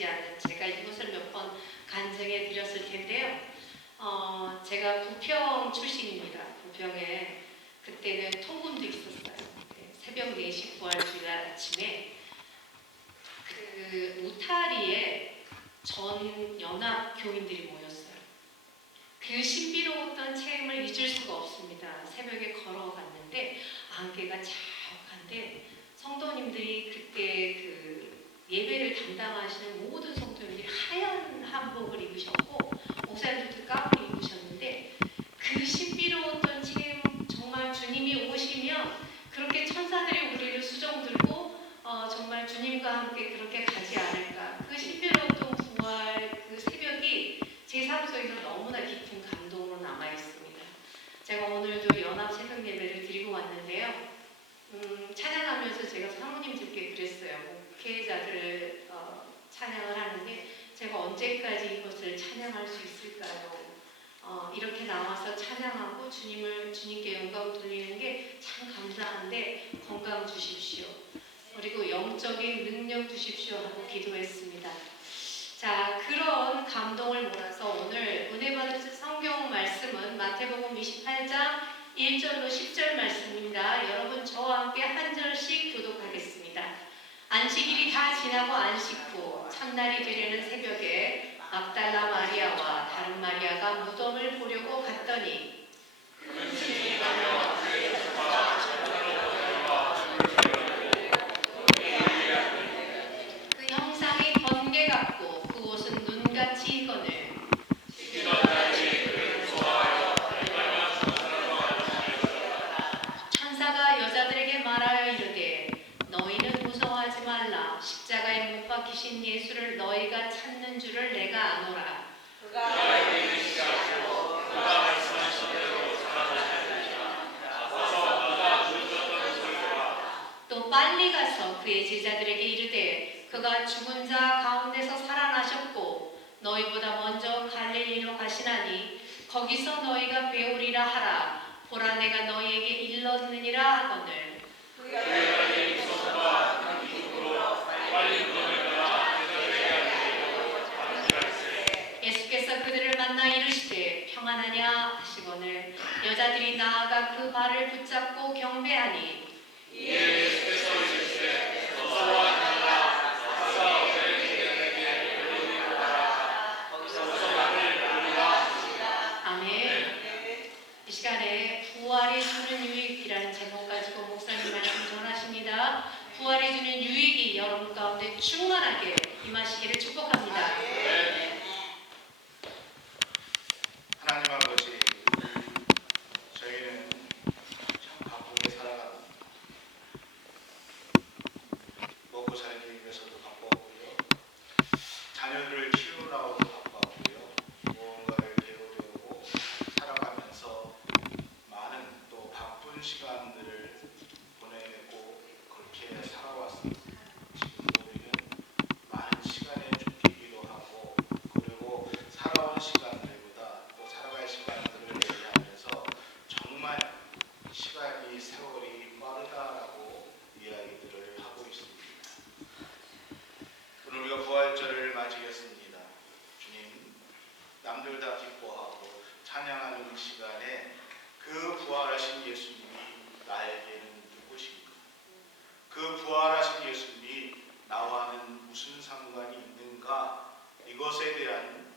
보이지 않는 제가 이곳을 몇 번 간증해 드렸을 텐데요. 제가 부평 출신입니다. 부평에 그때는 통금도 있었어요. 새벽 4시 부활주일 아침에 그 우타리에 전 연합 교인들이 모였어요. 그 신비로웠던 체험을 잊을 수가 없습니다. 새벽에 걸어갔는데 안개가 자욱한데 성도님들이 그때 그 예배를 담당하시는 모든 성도님들이 하얀 한복을 입으셨고 목사님들도 가운을 입으셨는데 그 신비로웠던 체험, 정말 주님이 오시면 그렇게 천사들이 우리를 수종 들고 정말 주님과 함께 그렇게 가지 않을까. 그 신비로웠던 부활 그 새벽이 제 삶 속에서 너무나 깊은 감동으로 남아 있습니다. 제가 오늘도 연합 새벽 예배를 드리고 왔는데요. 찬양하면서 제가 사모님들께 그랬어요. 목회자들을 찬양을 하는데 제가 언제까지 이것을 찬양할 수 있을까요? 이렇게 나와서 찬양하고 주님께 영광 돌리는 게 참 감사한데 건강 주십시오. 그리고 영적인 능력 주십시오 하고 기도했습니다. 자, 그런 감동을 몰아서 오늘 은혜 받은 성경 말씀은 마태복음 28장 1절로 10절 말씀입니다. 여러분 저와 함께 한 절씩 교독하겠습니다. 안식일이 다 지나고 안식 후 첫날이 되려는 새벽에 막달라 마리아와 다른 마리아가 무덤을 보려고 갔더니 그 형상이 번개 같고 그 옷은 눈같이 익거늘 천사가 여자들에게 말하여 이르되 너희는 무서워하지 말라. 십자가에 못 박히신 예수를 너희가 찾는 줄을 내가 아노라. 또 빨리 가서 그의 제자들에게 이르되 그가 죽은 자 가운데서 살아나셨고 너희보다 먼저 갈릴리로 가시나니 거기서 너희가 배우리라 하라. 보라 내가 너희에게 일렀느니라 하거늘 예수께서 그들을 만나 이르시되 평안하냐 하시거늘 여자들이 나아가 그 발을 붙잡고 경배하니 예수께서 이르시되 너와 달라 가서 너희에게 이르기로 하라. 거기서 나를 부르라 하시니라. 아멘. 이 시간에 부활이 주는 유익이라는 제목 가지고 목사님 말씀 전하십니다. 부활이 주는 유익이 여러분 가운데 충만하게 임하시기를 축복합니다. 하나님 아버지, 저희는 참 바쁘게 살아갑니다. 먹고 살기 위해서도 바빴고요. 자녀들을 키우느라고도 바빴고요. 무언가를 배우려고 살아가면서 많은 또 바쁜 시간들을 보내고 그렇게 살아왔습니다. 지금도 우리는 많은 시간에 쫓기기도 하고 그리고 살아온 시간들보다 또 살아갈 시간들을 얘기하면서 정말 시간이 세월이 빠르다라고 이야기들을 하고 있습니다. 오늘 우리가 부활절을 맞이했습니다. 주님, 남들 다 기뻐하고 찬양하는 시간에 그 부활하신 예수님이 나에게는 누구신가? 그 부활하신 예수님이 나와는 무슨 상관이 있는가? 이것에 대한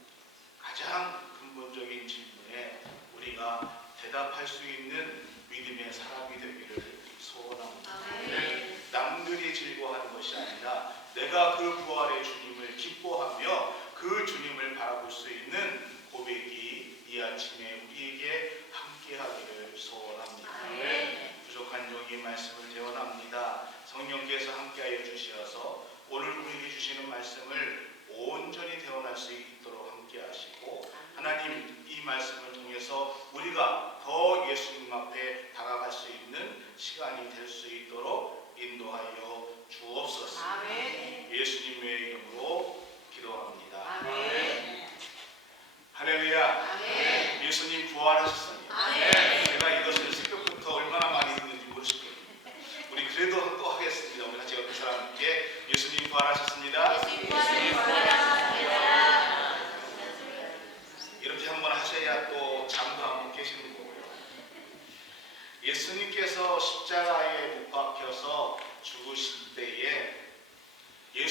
가장 근본적인 질문에 우리가 대답할 수 있는 믿음의 사람이 되기를 소원합니다. 남들이 즐거워하는 것이 아니라 내가 그 부활의 주님을 기뻐하며 그 주님을 바라볼 수 있는 고백이 이 아침에 우리에게 함께하기를 소원합니다. 부족한 종이 말씀을 대원합니다. 성령께서 함께하여 주시어서 오늘 우리에게 주시는 말씀을 온전히 대원할 수 있도록 함께하시고 하나님 이 말씀을 통해서 우리가 더 예수님 앞에 다가갈 수 있는 시간이 될 수 있도록 인도하여 주옵소서. 예수님의 이름으로 기도합니다. 할렐루야. 예수님 부활하셨습니다. 제가 이것을 새벽부터 얼마나 많이 듣는지 모르시거든요. 우리 그래도 또 하겠습니다. 우리 같이 옆에 사람께 예수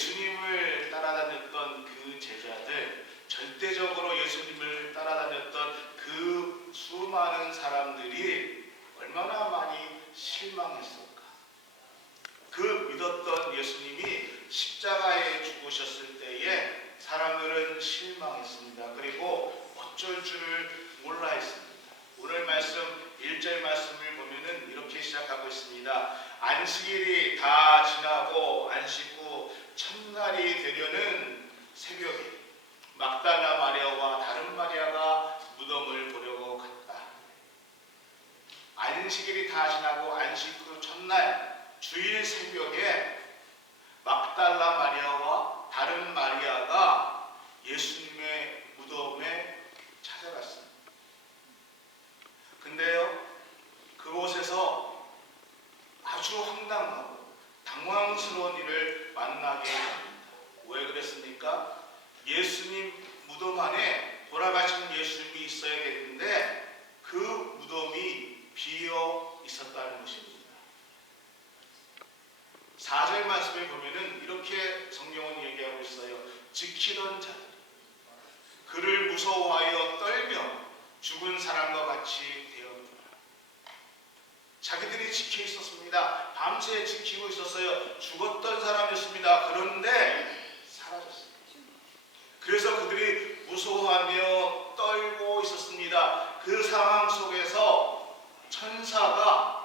예수님을 따라다녔던 그 제자들, 절대적으로 예수님을 따라다녔던 그 수많은 사람들이 얼마나 많이 실망했을까. 그 믿었던 예수님이 십자가에 죽으셨을 때에 사람들은 실망했습니다. 그리고 어쩔 줄을 몰라 했습니다. 오늘 말씀 1절 말씀을 보면은 이렇게 시작하고 있습니다. 안식일이 다 지나고 안식 후 첫날이 되려는 새벽에 막달라 마리아와 다른 마리아가 무덤을 보려고 갔다. 안식일이 다 지나고 안식 후 첫날 주일 새벽에 막달라 마리아와 다른 마리아가 예수님의 무덤에 찾아갔습니다. 근데요, 그곳에서 아주 황당하고 당황스러운 일을 만나게 됩니다. 왜 그랬습니까? 예수님 무덤 안에 돌아가신 예수님이 있어야 되는데 그 무덤이 비어 있었다는 것입니다. 4절 말씀에 보면은 이렇게 성경은 얘기하고 있어요. 지키던 자들, 그를 무서워하여 떨며 죽은 사람과 같이 되었더라. 자기들이 지켜 있었습니다. 밤새 지키고 있었어요. 죽었던 사람이었습니다. 그런데 사라졌습니다. 그래서 그들이 무서워하며 떨고 있었습니다. 그 상황 속에서 천사가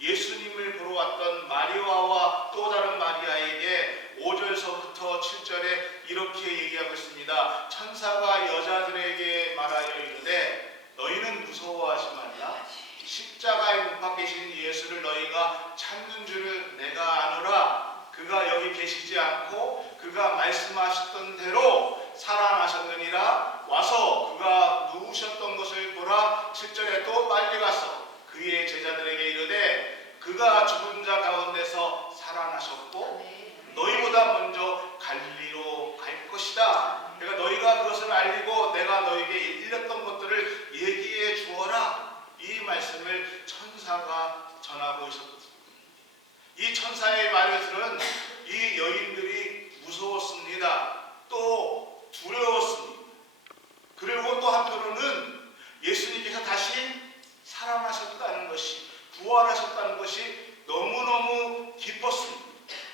예수님을 보러 왔던 마리아와 또 다른 마리아에게 5절서부터 7절에 이렇게 얘기하고 있습니다. 천사가 여자들에게 말하여 이르되 너희는 무서워하지 말라. 십자가에 못 박히신 예수를 너희가 찾는 줄을 내가 아노라. 그가 여기 계시지 않고 그가 말씀하셨던 대로 살아나셨느니라. 와서 그가 누우셨던 것을 보라. 7절에 또 빨리 가서 그의 제자들에게 이르되 그가 죽은 자 가운데서 살아나셨고 너희보다 먼저 갈릴리로 갈 것이다. 그러니까 너희가 그것을 알리고 내가 너희에게 일렀던 것들을 얘기해 주어라. 이 말씀을 천사가 전하고 있었습니다. 이 천사의 말을 들은 이 여인들이 무서웠습니다. 또 두려웠습니다. 그리고 또 한편으로는 예수님께서 다시 살아나셨다는 것이, 부활하셨다는 것이 너무너무 기뻤습니다.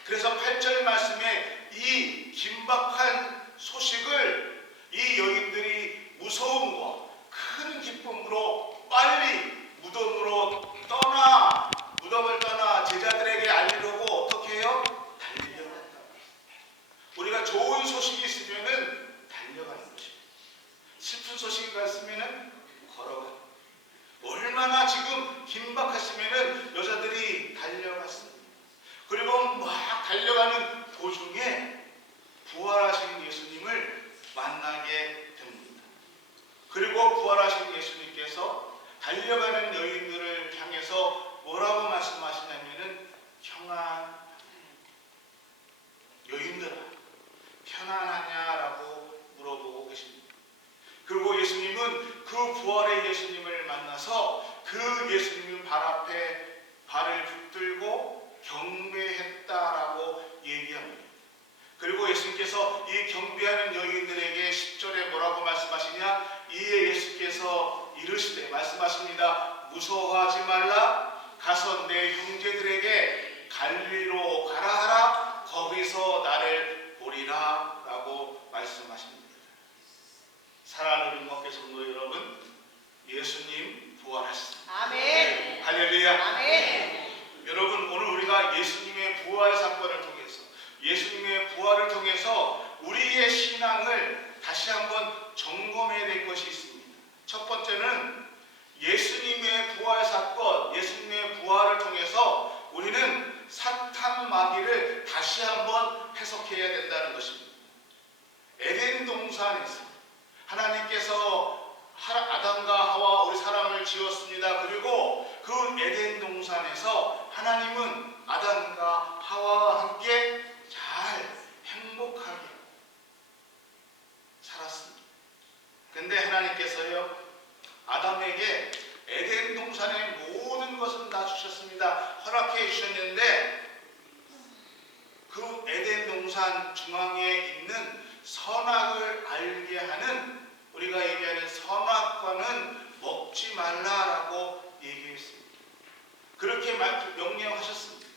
그래서 8절 말씀에 이 긴박한 소식을 이 여인들이 무서움과 큰 기쁨으로 빨리 무덤을 떠나 제자들에게 알리려고 어떻게 해요? 달려갔다. 우리가 좋은 소식이 있으면은 달려가는 것입니다. 슬픈 소식이 있으면은 걸어가는. 얼마나 지금 긴박하시면은 여자들이 달려갔습니다. 그리고 막 달려가는 도중에 부활하신 예수님을 만나게 됩니다. 그리고 부활하신 예수님께서 달려가는 여인들을 향해서 뭐라고 말씀하시냐면은 여인들아 편안하냐라고 물어보고 계십니다. 그리고 예수님은 그 부활의 예수님을 만나서 그 예수님 발 앞에 발을 붙들고 경배했다라고 얘기합니다. 그리고 예수님께서 이 경배하는 여인들에게 10절에 뭐라고 말씀하시냐? 이에 예수께서 이르시되 말씀하십니다. 무서워하지 말라. 가서 내 형제들에게 갈릴리로 가라 하라. 거기서 나를 보리라 라고 말씀하십니다. 사랑하는 윤목회 성도 여러분, 예수님 부활하셨습니다. 아멘. 할렐루야. 아멘. 여러분, 오늘 우리가 예수님의 부활 사건을 통해서, 예수님의 부활을 통해서 우리의 신앙을 다시 한번 점검해야 될 것이 있습니다. 첫 번째는 예수님의 부활 사건, 예수님의 부활을 통해서 우리는 사탄 마귀를 다시 한번 해석해야 된다는 것입니다. 에덴 동산에서 하나님께서 아담과 하와 우리 사람을 지었습니다. 그리고 그 에덴 동산에서 하나님은 아담과 하와와 함께 잘 행복하게 살았습니다. 근데 하나님께서요, 아담에게 에덴 동산의 모든 것을 다 주셨습니다. 허락해 주셨는데 그 에덴 동산 동산 중앙에 있는 선악을 알게 하는, 우리가 얘기하는 선악과는 먹지 말라라고 얘기했습니다. 그렇게 명령하셨습니다.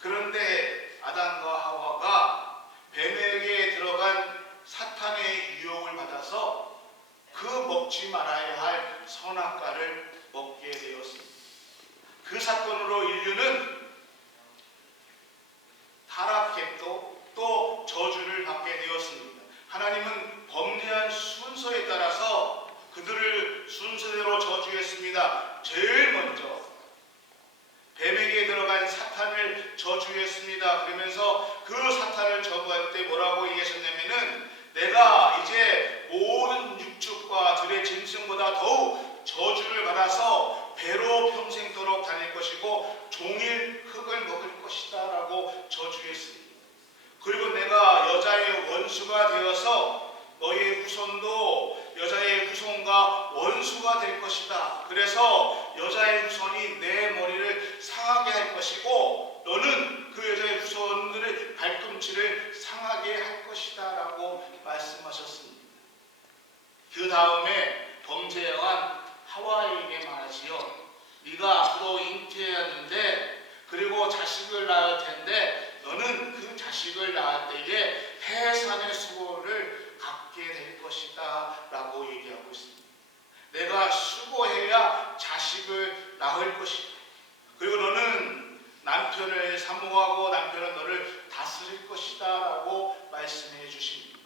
그런데 아담과 하와가 뱀에게 들어간 사탄의 유혹을 받아서 그 먹지 말아야 할 선악과를 먹게 되었습니다. 그 사건으로 인류는 타락했고 또 저주를 받게 되었습니다. 하나님은 법리한 순서에 따라서 그들을 순서대로 저주했습니다. 제일 먼저 뱀에게 들어간 사탄을 저주했습니다. 그러면서 그 사탄을 저주할 때 뭐라고 얘기하셨냐면은, 내가 이제 모든 육축과 들의 짐승보다 더욱 저주를 받아서 배로 평생도록 다닐 것이고 종일 흙을 먹을 것이다 라고 저주했습니다. 그리고 내가 여자의 원수가 되어서 너의 후손도 여자의 후손과 원수가 될 것이다. 그래서 여자의 후손이 내 머리를 상하게 할 것이고 너는 그 여자의 후손들의 발꿈치를 상하게 할 것이다 라고 말씀하셨습니다. 그 다음에 범죄한 하와에게 말하지요. 네가 앞으로 잉태하는데 그리고 자식을 낳을 텐데 너는 그 자식을 낳을 때에 해산의 수고를 갖게 될 것이다 라고 얘기하고 있습니다. 내가 수고해야 자식을 낳을 것이다. 그리고 너는 남편을 사모하고 남편은 너를 다스릴 것이다 라고 말씀해 주십니다.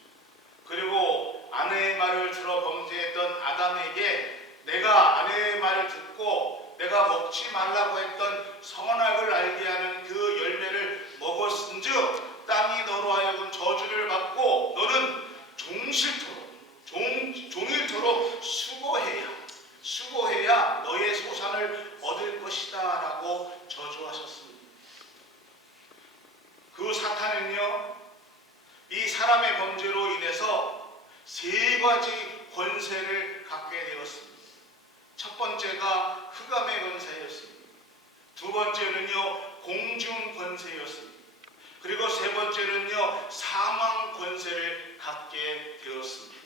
그리고 아내의 말을 들어 범죄했던 아담에게 내가 아내의 말을 듣고 내가 먹지 말라고 했던 선악을 알게 하는 그 열매를 먹었은즉 땅이 너로 하여금 저주를 받고 너는 종일토록 수고해야 너의 소산을 얻을 것이다 라고 저주하셨습니다. 그 사탄은요, 이 사람의 범죄로 인해서 세 가지 권세를 갖게 되었습니다. 첫 번째가 흑암의 권세였습니다. 두 번째는요, 공중 권세였습니다. 그리고 세 번째는요, 사망 권세를 갖게 되었습니다.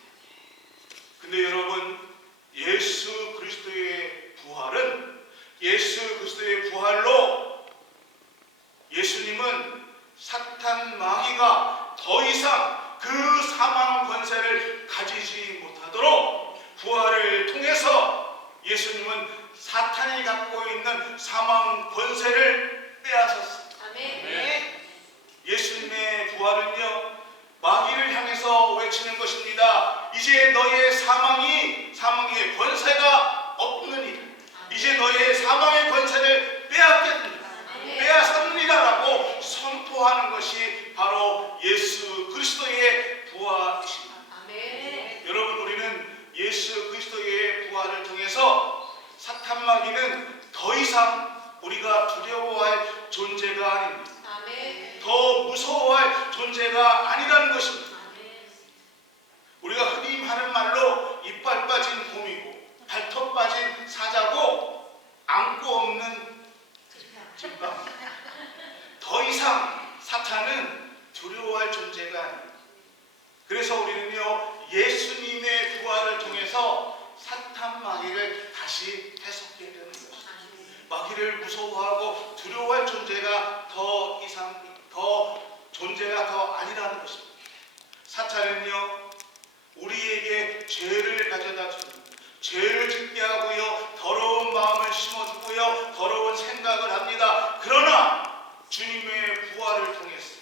근데 여러분, 예수 그리스도의 부활로 예수님은 사탄 마귀가 더 이상 그 사망 권세를 가지지 못하도록 부활을 통해서 예수님은 사탄이 갖고 있는 사망 권세를 빼앗았습니다. 아멘. 예수님의 부활은요, 마귀를 향해서 외치는 것입니다. 이제 너의 사망의 권세가 없느니라. 이제 너의 사망의 권세를 빼앗았느니라라고 선포하는 것이 바로 예수 그리스도의 부활이십니다. 아멘. 여러분, 우리는 예수 그리스도의 부활을 통해서 사탄 마귀는 더 이상 우리가 두려워할 존재가 아닙니다. 아멘. 더 무서워할 존재가 아니라는 것입니다. 아멘. 우리가 흔히 하는 말로 이빨 빠진 곰이고 발톱 빠진 사자고 안고 없는 찐빵. 더 이상 사탄은 두려워할 존재가 아닙니다. 그래서 우리는요, 예수님의 부활을 통해서 사탄 마귀를 다시 해석해야 되는 것입니다. 마귀를 무서워하고 두려워할 존재가 존재가 더 아니라는 것입니다. 사탄은요, 우리에게 죄를 가져다 줍니다. 죄를 짓게 하고요, 더러운 마음을 심어주고요, 더러운 생각을 합니다. 그러나 주님의 부활을 통해서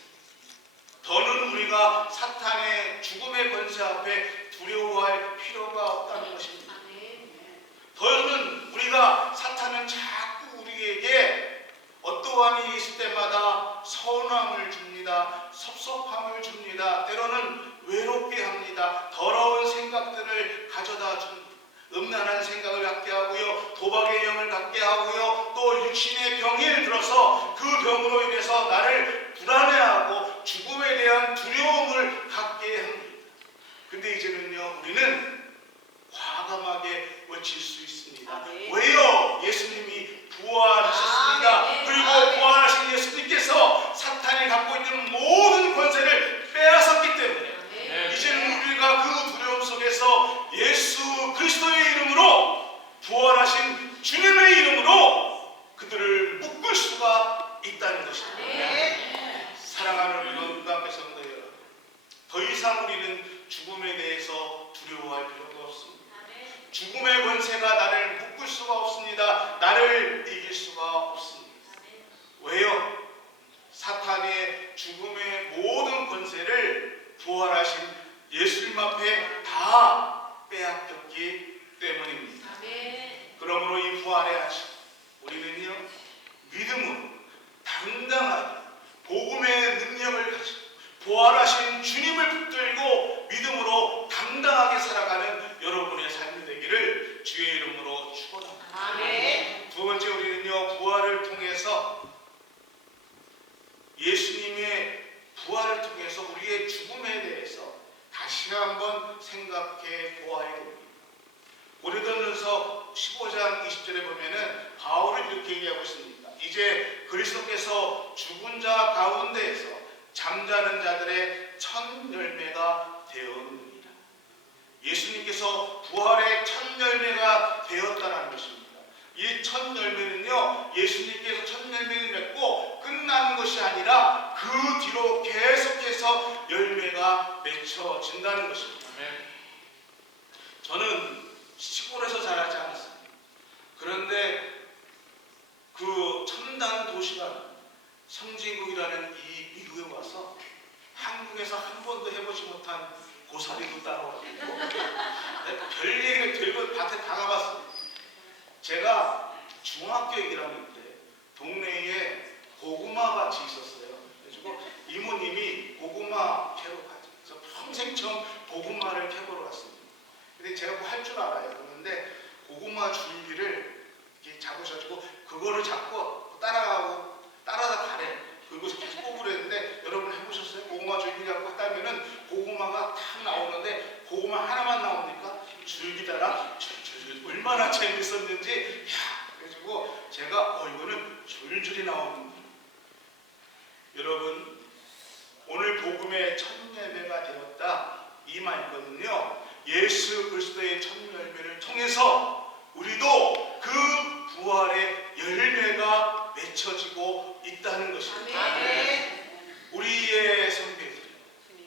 더는 우리가 사탄의 죽음의 권세 앞에 두려워할 필요가 없다는 것입니다. 더는 우리가 사탄은 자꾸 우리에게 어떠한 일이 있을 때마다 서운함을 줍니다. 섭섭함을 줍니다. 때로는 외롭게 합니다. 더러운 생각들을 가져다 줍니다. 음란한 생각을 갖게 하고요, 도박의 영을 갖게 하고요, 또 육신의 병이 들어서 그 병으로 인해서 나를 불안해하고 죽음에 대한 두려움을 갖게 합니다. 근데 이제는요, 우리는 과감하게 외칠 수 있습니다. 아멘. 왜요? 예수님이 부활하셨습니다. 아멘. 그리고 아멘. 부활하신 예수님께서 사탄이 갖고 있는 모든 권세를 이상 우리는 죽음에 대해서 두려워할 필요가 없습니다. 죽음의 권세가 나를 묶을 수가 없습니다. 나를 이길 수가 없습니다. 왜요? 사탄의 죽음의 모든 권세를 부활하신 예수님 앞에 다 빼앗겼기 때문입니다. 그러므로 이 부활의 아침 우리는요 믿음으로 당당하게 복음의 능력을 가지고 부활하신 주님을 붙들고 믿음으로 당당하게 살아가는 여러분의 삶이 되기를 주의 이름으로 축원합니다. 두 번째 우리는요 부활을 통해서 예수님의 부활을 통해서 우리의 죽음에 대해서 다시 한번 생각해 보아야 됩니다. 고린도전서 15장 20절에 보면은 바울은 이렇게 얘기하고 있습니다. 이제 그리스도께서 죽은 자 가운데에서 잠자는 자들의 첫 열매가 되었느니라. 예수님께서 부활의 첫 열매가 되었다는 것입니다. 이 첫 열매는요 예수님께서 첫 열매를 맺고 끝나는 것이 아니라 그 뒤로 계속해서 열매가 맺혀진다는 것입니다. 저는 시골에서 자라지 않았습니다. 그런데 그 첨단 도시가 선진국이라는 이 미국에 와서 한국에서 한 번도 해보지 못한 고사리도 따로 별 얘기를 들고 밭에 다 가봤습니다. 제가 중학교 1학년 때 동네에 고구마 밭이 있었어요. 그래가지고 이모님이 고구마 캐러 가죠. 그래서 평생 처음 고구마를 캐보러 갔습니다. 근데 제가 뭐 할 줄 알아요. 그런데 고구마 줄기를 이렇게 잡으셔가지고 그거를 잡고 따라다 가래. 그리고 계속 뽑으랬는데 여러분 해보셨어요? 고구마 줄기 잡고 따면은 고구마가 탁 나오는데 고구마 하나만 나오니까 줄기 따라 얼마나 재밌었는지 그래가지고 제가 이거는 줄줄이 나오는 여러분 오늘 복음의 첫 열매가 되었다 이 말이거든요. 예수 그리스도의 첫 열매를 통해서 우리도 그 부활의 열매가 맺혀지고 있다는 것입니다. 우리의 선배들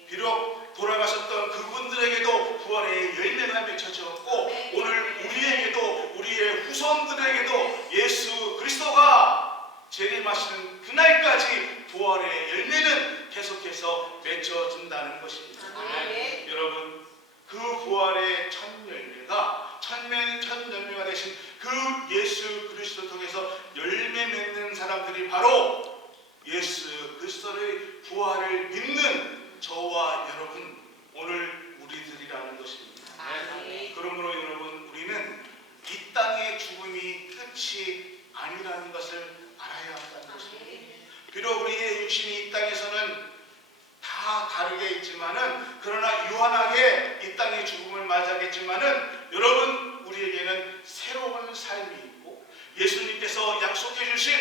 비록 돌아가셨던 그분들에게도 부활의 열매가 맺혀졌고 오늘 우리에게도 우리의 후손들에게도 예수 그리스도가 재림하시는 그날까지 부활의 열매는 계속해서 맺혀진다는 것입니다. 여러분 그 부활의 첫 열매가 첫 열매가 되신 그 예수 그리스도 통해서 열매 맺는 사람들이 바로 예수 그리스도의 부활을 믿는 저와 여러분 오늘 우리들이라는 것입니다. 그러므로 여러분 우리는 이 땅의 죽음이 끝이 아니라는 것을 알아야 한다는 것입니다. 비록 우리의 육신이 이 땅에서는 다 다르게 있지만은 그러나 유한하게 이 땅의 죽음을 맞이하겠지만은 여러분 우리에게는 새로운 삶이 있고 예수님께서 약속해 주신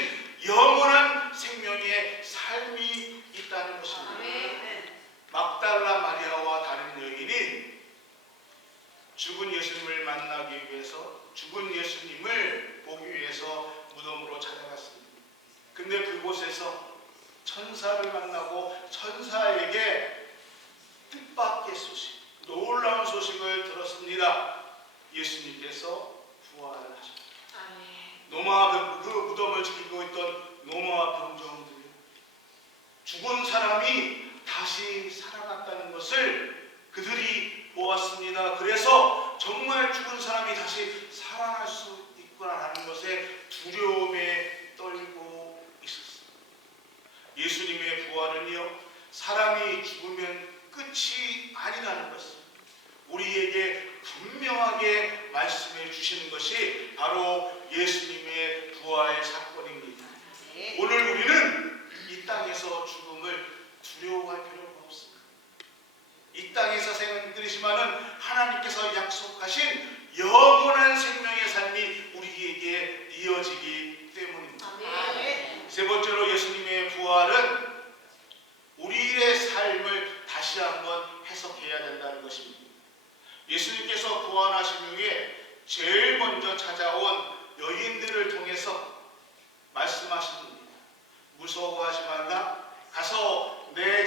영원한 생명의 삶이 있다는 것입니다. 막달라 마리아와 다른 여인이 죽은 예수님을 만나기 위해서 죽은 예수님을 보기 위해서 무덤으로 찾아갔습니다. 근데 그곳에서 천사를 만나고 천사에게 뜻밖의 소식, 놀라운 소식을 들었습니다. 예수님께서 부활을 하셨다. 노마 그 무덤을 지키고 있던 노마와 병정들 죽은 사람이 다시 살아났다는 것을 그들이 보았습니다. 그래서 정말 죽은 사람이 다시 살아날 수 있구나라는 것에 두려움에 떨고 있었습니다. 예수님의 부활은요 사람이 죽으면 끝이 아니라는 것을 우리에게 분명하게 말씀해 주시는 것이 바로 예수님의 부활 사건입니다. 오늘 우리는 이 땅에서 죽음을 두려워할 필요가 없습니다. 이 땅에서 생들이지만은 하나님께서 약속하신 영원한 생명의 삶이 우리에게 이어지기 때문입니다. 세 번째로 예수님의 부활은 우리의 삶을 다시 한번 해석해야 된다는 것입니다. 예수님께서 부활하신 후에 제일 먼저 찾아온 여인들을 통해서 말씀하십니다. 무서워하지 말라. 가서 내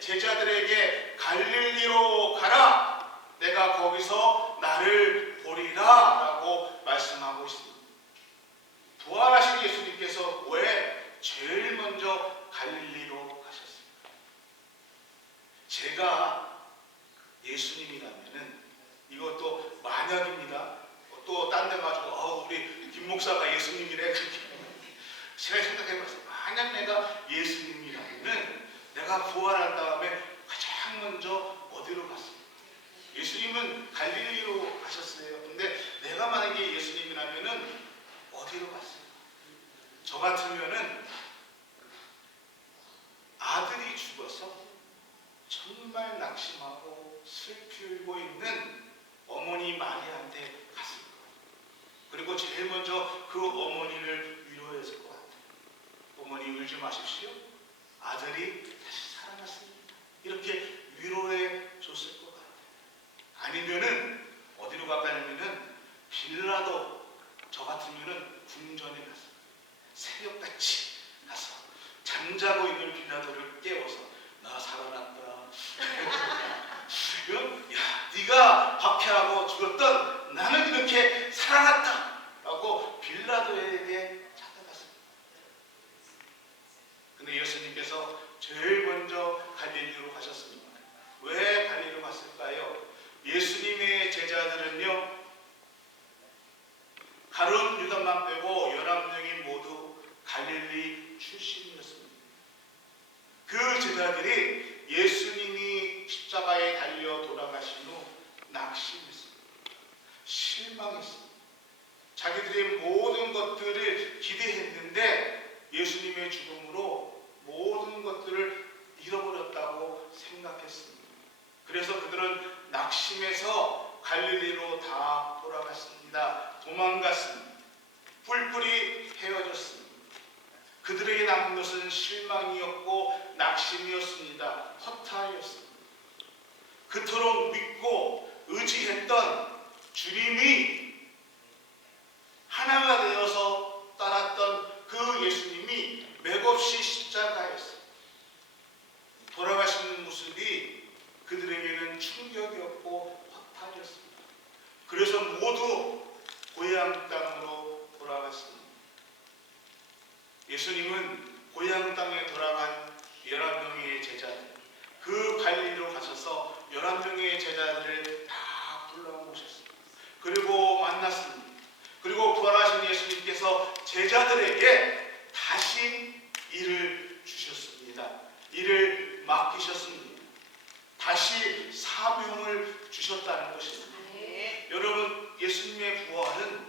제자들에게 갈릴리로 가라. 내가 거기서 나를 보리라 라고 말씀하고 있습니다. 부활하신 예수님께서 왜 제일 먼저 갈릴리로 가셨습니까? 제가 예수님이라면은, 이것도 만약입니다. 또 딴 데 가지고 우리 김 목사가 예수님이래 그렇게 제가 생각해봤어요. 만약 내가 예수님이라면은 내가 부활한 다음에 가장 먼저 어디로 갔습니까? 예수님은 갈릴리로 가셨어요. 근데 내가 만약에 예수님이라면은 어디로 갔을까? 저 같으면은 아들이 죽어서 정말 낙심하고 슬피고 있는 어머니 마리아한테 갔을 거예요. 그리고 제일 먼저 그 어머니를 위로했을 것 같아요. 어머니 울지 마십시오. 아들이 다시 살아났습니다. 이렇게 위로해 줬을 것 같아요. 아니면은 어디로 갈까냐면은 빌라도, 저 같으면은 궁전에 가서 새벽같이 가서 잠자고 있는 빌라도를 깨워서 나 살아났다. 야, 네가 박해하고 죽었던 나는 이렇게 살아났다 라고 빌라도에게 찾아갔습니다. 근데 예수님께서 제일 먼저 갈릴리로 가셨습니다. 왜 갈릴리로 갔을까요? 예수님의 제자들은요, 가룟 유다만 빼고 11명이 모두 갈릴리 출신이었습니다. 그 제자들이 예수님이 십자가에 달려 돌아가신 후 낙심했습니다. 실망했습니다. 자기들의 모든 것들을 기대했는데 예수님의 죽음으로 모든 것들을 잃어버렸다고 생각했습니다. 그래서 그들은 낙심해서 갈릴리로 다 돌아갔습니다. 도망갔습니다. 뿔뿔이 헤어졌습니다. 그들에게 남은 것은 실망이었고 낙심이었습니다. 허탈이었습니다. 그토록 믿고 의지했던 주님이 하나가 되어서 따랐던 그 예수님이 맥없이 십자가였습니다. 돌아가시는 모습이 그들에게는 충격이었고 허탈이었습니다. 그래서 모두 고향 땅으로 돌아갔습니다. 예수님은 고향 땅에 돌아간 11명의 제자들, 그 갈릴리로 가셔서 11명의 제자들을 다 불러모셨습니다. 그리고 만났습니다. 그리고 부활하신 예수님께서 제자들에게 다시 일을 주셨습니다. 일을 맡기셨습니다. 다시 사명을 주셨다는 것입니다. 여러분, 예수님의 부활은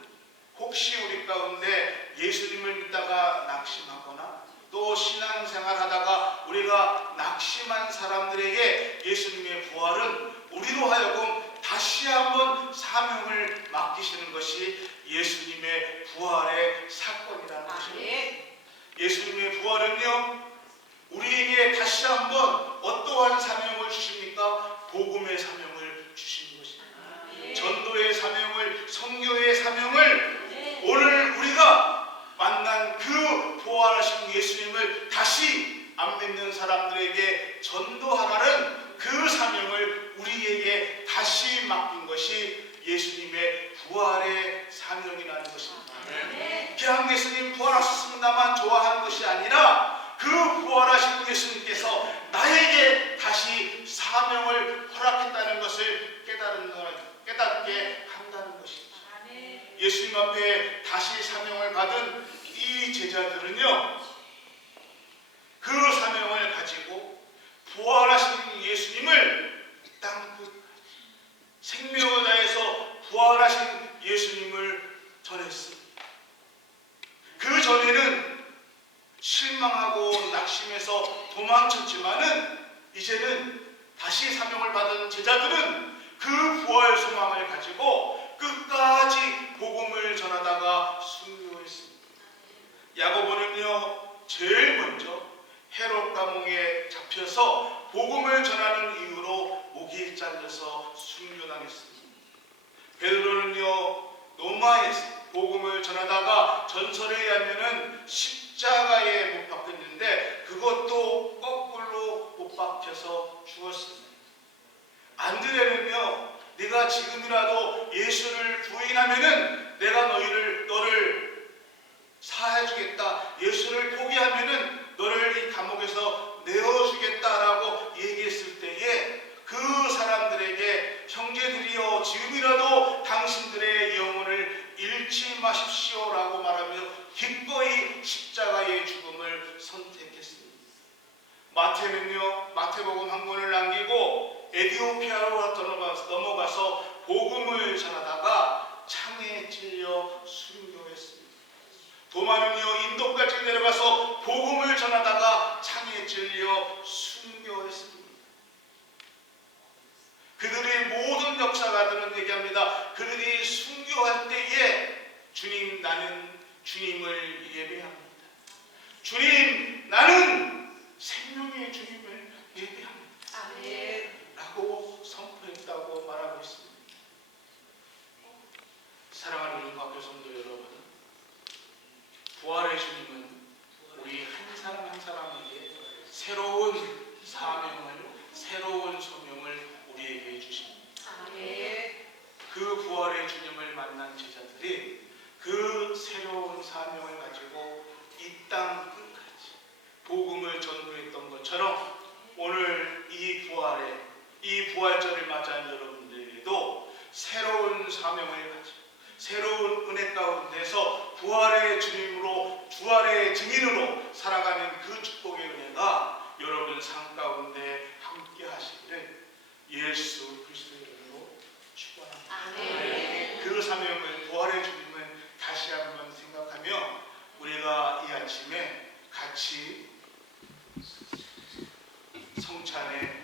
혹시 우리 가운데 예수님을 믿다가 낙심하거나 또 신앙생활 하다가 우리가 낙심한 사람들에게 예수님의 부활은 우리로 하여금 다시 한번 사명을 맡기시는 것이 예수님의 부활의 사건이라는 것입니다. 예수님의 부활은요, 우리에게 다시 한번 어떠한 사명을 주십니까? 복음의 사명을 주시는 것입니다. 전도의 사명을, 선교의 사명을 오늘 우리가 만난 그 부활하신 예수님을 다시 안 믿는 사람들에게 전도하라는 그 사명을 우리에게 다시 맡긴 것이 예수님의 부활의 사명이라는 것입니다. 그냥 예수님 부활하셨습니다만 좋아하는 것이 아니라 그 부활하신 예수님께서 나에게 다시 사명을 허락했다는 것을 깨닫게 한다는 것입니다. 예수님 앞에 다시 사명을 받은 이 제자들은요, 그 사명을 가지고 부활하신 예수님을 땅끝 생명을 다해서 부활하신 예수님을 전했습니다. 그 전에는 실망하고 낙심해서 도망쳤지만은 이제는 다시 사명을 받은 제자들은 그 부활 소망을 가지고 끝까지 복음을 전하다가 순교했습니다. 야고보는요, 제일 먼저 헤롯 감옥에 잡혀서 복음을 전하는 이유로 목이 잘려서 순교당했습니다. 베드로는요, 로마에서 복음을 전하다가 전설에 의하면은 십자가에 못 박혔는데 그것도 거꾸로 못 박혀서 죽었습니다. 안드레는요, 네가 지금이라도 예수를 부인하면은 내가 너를 사해주겠다. 예수를 포기하면은 너를 이 감옥에서 내어주겠다라고 얘기했을 때에 그 사람들에게 형제들이여 지금이라도 당신들의 영혼을 잃지 마십시오라고 말하며 기꺼이 십자가의 죽음을 선택했습니다. 마태는요, 마태복음 한 권을 남기고 에티오피아로 넘어가서 복음을 전하다가 창에 찔려 순교했습니다. 도마는요, 인도까지 내려가서 복음을 전하다가 창에 찔려 순교했습니다. 그들의 모든 역사가들은 얘기합니다. 그들이 순교할 때에 주님, 나는 주님을 예배합니다. 주님, 나는 생명의 주님을 예배합니다. 아멘. 라고 선포했다고 말하고 있습니다. 사랑하는 우리 학교 성도 여러분, 부활의 주님은 우리 한 사람 한 사람에게 새로운 사명을, 새로운 소명을 우리에게 해주십니다. 아멘. 그 부활의 주님을 만난 제자들이 그 새로운 사명을 가지고 이 땅 끝까지 복음을 전도했던 것처럼 오늘 이 부활절을 맞이한 여러분들에게도 새로운 사명을 가지고 새로운 은혜 가운데서 부활의 주님으로, 부활의 증인으로 살아가는 그 축복의 은혜가 여러분 삶 가운데 함께 하시기를 예수 그리스도의 이름으로 축원합니다. 아멘. 그 사명을, 부활의 주님을 다시 한번 생각하며 우리가 이 아침에 같이 성찬에